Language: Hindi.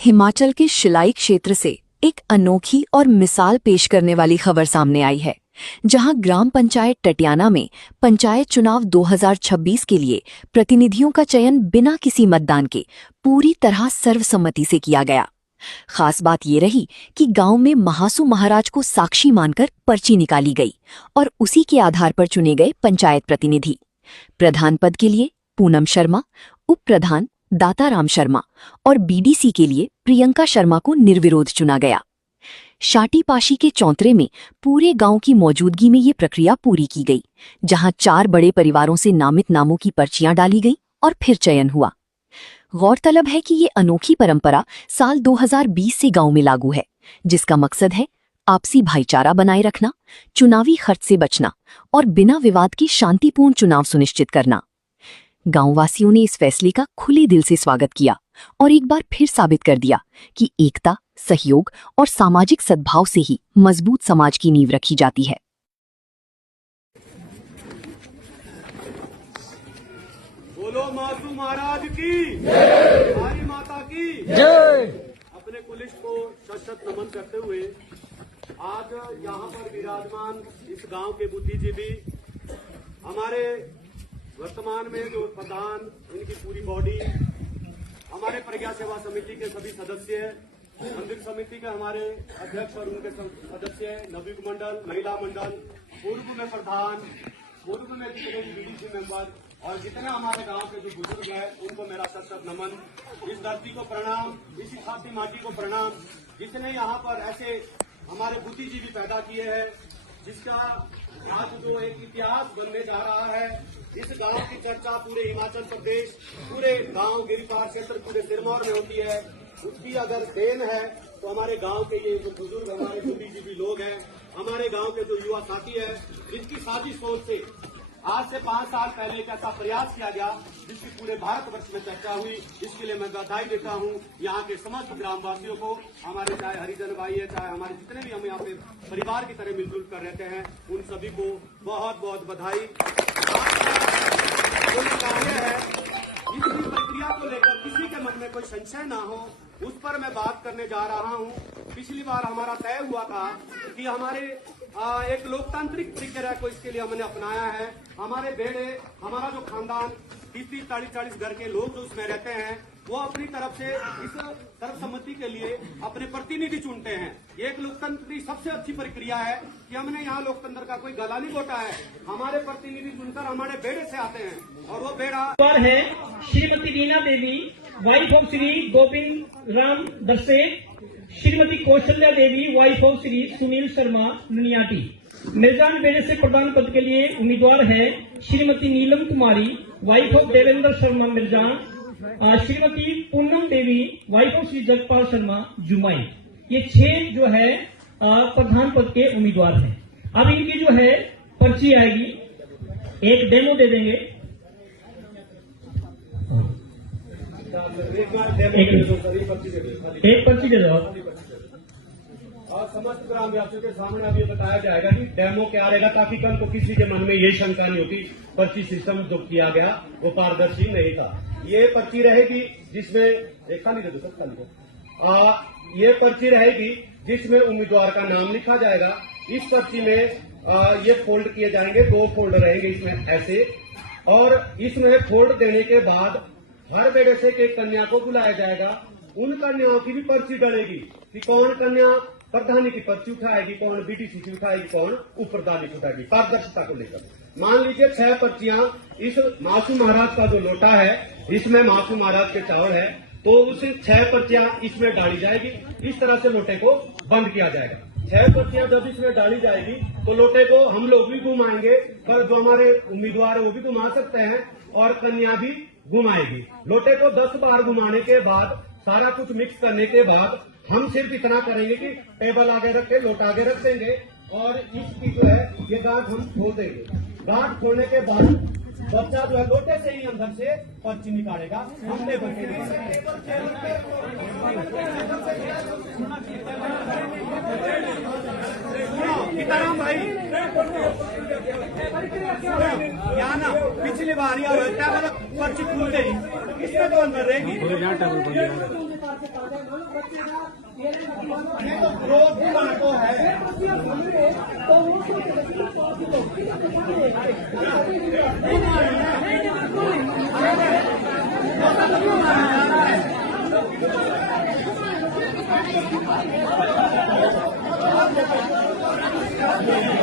हिमाचल के शिलाई क्षेत्र से एक अनोखी और मिसाल पेश करने वाली खबर सामने आई है, जहां ग्राम पंचायत टटियाना में पंचायत चुनाव 2026 के लिए प्रतिनिधियों का चयन बिना किसी मतदान के पूरी तरह सर्वसम्मति से किया गया। खास बात ये रही कि गांव में महासू महाराज को साक्षी मानकर पर्ची निकाली गई और उसी के आधार पर चुने गए पंचायत प्रतिनिधि। प्रधान पद के लिए पूनम शर्मा, उप प्रधान दाताराम शर्मा और बीडीसी के लिए प्रियंका शर्मा को निर्विरोध चुना गया। शाटी पाशी के चौंतरे में पूरे गांव की मौजूदगी में ये प्रक्रिया पूरी की गई, जहां 4 बड़े परिवारों से नामित नामों की पर्चियां डाली गईं और फिर चयन हुआ। गौरतलब है कि ये अनोखी परंपरा साल 2020 से गांव में लागू है, जिसका मकसद है आपसी भाईचारा बनाए रखना, चुनावी खर्च से बचना और बिना विवाद के शांतिपूर्ण चुनाव सुनिश्चित करना। गांववासियों ने इस फैसले का खुले दिल से स्वागत किया और एक बार फिर साबित कर दिया कि एकता, सहयोग और सामाजिक सद्भाव से ही मजबूत समाज की नींव रखी जाती है। बोलो महासू महाराज की जय, हमारी माता की जय। अपने कुलिश को शत नमन करते हुए आज यहाँ पर विराजमान इस गांव के बुद्धिजीवी, हमारे वर्तमान में जो प्रधान, इनकी पूरी बॉडी, हमारे प्रज्ञा सेवा समिति के सभी सदस्य, मंदिर समिति के हमारे अध्यक्ष और उनके सदस्य, नवयुग मंडल, महिला मंडल, पूर्व में प्रधान, पूर्व में जितने बीडीसी मेंबर और जितने हमारे गांव के जो बुजुर्ग हैं, उनको मेरा सत नमन। इस धरती को प्रणाम, इस खाती माटी को प्रणाम, जिसने यहाँ पर ऐसे हमारे बुद्धिजीवी पैदा किए हैं, जिसका आज जो एक इतिहास बनने जा रहा है। इस गांव की चर्चा पूरे हिमाचल प्रदेश, पूरे गांव गिरिपार क्षेत्र, पूरे सिरमौर में होती है। उसकी अगर देन है तो हमारे गांव के ये जो बुजुर्ग, हमारे बुद्धिजीवी लोग हैं, हमारे गांव के जो युवा साथी है, जिसकी साजिश सोच से आज से 5 साल पहले एक ऐसा प्रयास किया गया जिसकी पूरे भारतवर्ष में चर्चा हुई। इसके लिए मैं बधाई देता हूं यहाँ के समस्त ग्रामवासियों को, हमारे चाहे हरिजन भाई है, चाहे हमारे जितने भी हम यहाँ पे परिवार की तरह मिलजुल कर रहते हैं, उन सभी को बहुत बहुत बधाई। कार्य है, इस प्रक्रिया को लेकर किसी के मन में कोई संशय ना हो, उस पर मैं बात करने जा रहा हूं। पिछली बार हमारा तय हुआ था कि हमारे एक लोकतांत्रिक प्रक्रिया को इसके लिए हमने अपनाया है। हमारे बेड़े, हमारा जो खानदान 30-30, 40-40 घर के लोग जो उसमें रहते हैं, वो अपनी तरफ से इस सर्वसम्मति के लिए अपने प्रतिनिधि चुनते हैं। ये एक लोकतंत्र की सबसे अच्छी प्रक्रिया है कि हमने यहाँ लोकतंत्र का कोई गला नहीं घोटा है। हमारे प्रतिनिधि चुनकर हमारे बेड़े से आते हैं और वो बेड़ा है Shrimati Reena Devi, wife of Shri Govind Ram Dasse, Shrimati Kaushalya Devi, wife of Shri Sunil Sharma Naniyati. मेजबान बेड़े से प्रधान पद के लिए उम्मीदवार है Shrimati Neelam Kumari, wife of Devendra Sharma Mirjan, Shrimati Poonam Devi, wife of Shri Jagpal Sharma Jumai. ये 6 जो है प्रधान पद के उम्मीदवार हैं। अब इनकी जो है पर्ची आएगी, एक डेमो दे देंगे। एक पर्ची दे दो और समस्त ग्रामवासियों के सामने अभी बताया जाएगा कि डेमो क्या रहेगा, ताकि कल को किसी के मन में ये शंका नहीं होती। पर्ची सिस्टम जो किया गया वो पारदर्शी नहीं था। ये पर्ची रहेगी जिसमें एक खाली दे दो, सब खाली दो। ये पर्ची रहेगी जिसमें उम्मीदवार का नाम लिखा जाएगा। इस पर्ची में ये फोल्ड किए जाएंगे, 2 फोल्ड रहेंगे इसमें ऐसे, और इसमें फोल्ड देने के बाद हर बेड़े से एक कन्या को बुलाया जाएगा। उन कन्याओं की भी पर्ची डलेगी कि कौन कन्या प्रधानी की पर्ची उठाएगी, कौन बीडीसी की उठाएगी, कौन उप प्रधानी की उठाएगी, पारदर्शिता को लेकर। मान लीजिए 6 पर्चियां इस महासू महाराज का जो लोटा है, इसमें महासू महाराज के चावल है, तो उसे 6 पर्चियां इसमें डाली जाएगी। इस तरह से लोटे को बंद किया जाएगा। 6 पर्चियां जब इसमें डाली जाएगी तो लोटे को हम लोग भी घुमाएंगे, पर जो हमारे उम्मीदवार है वो भी घुमा सकते हैं और कन्या भी घुमाएगी। लोटे को 10 बार घुमाने के बाद, सारा कुछ मिक्स करने के बाद, हम सिर्फ इतना करेंगे कि टेबल आगे रख के लोटा आगे रख देंगे और इसकी जो है ये गांठ हम खोल देंगे। गांठ खोलने के बाद बच्चा जो है लोटे से ही अंदर से पर्ची निकालेगा। हमने बच्चे सीताराम भाई क्या ना पिछली बार पर्ची खुल गई, इसमें तो अंदर रहेगी। ग्रोथ भी बांटो है। Thank you.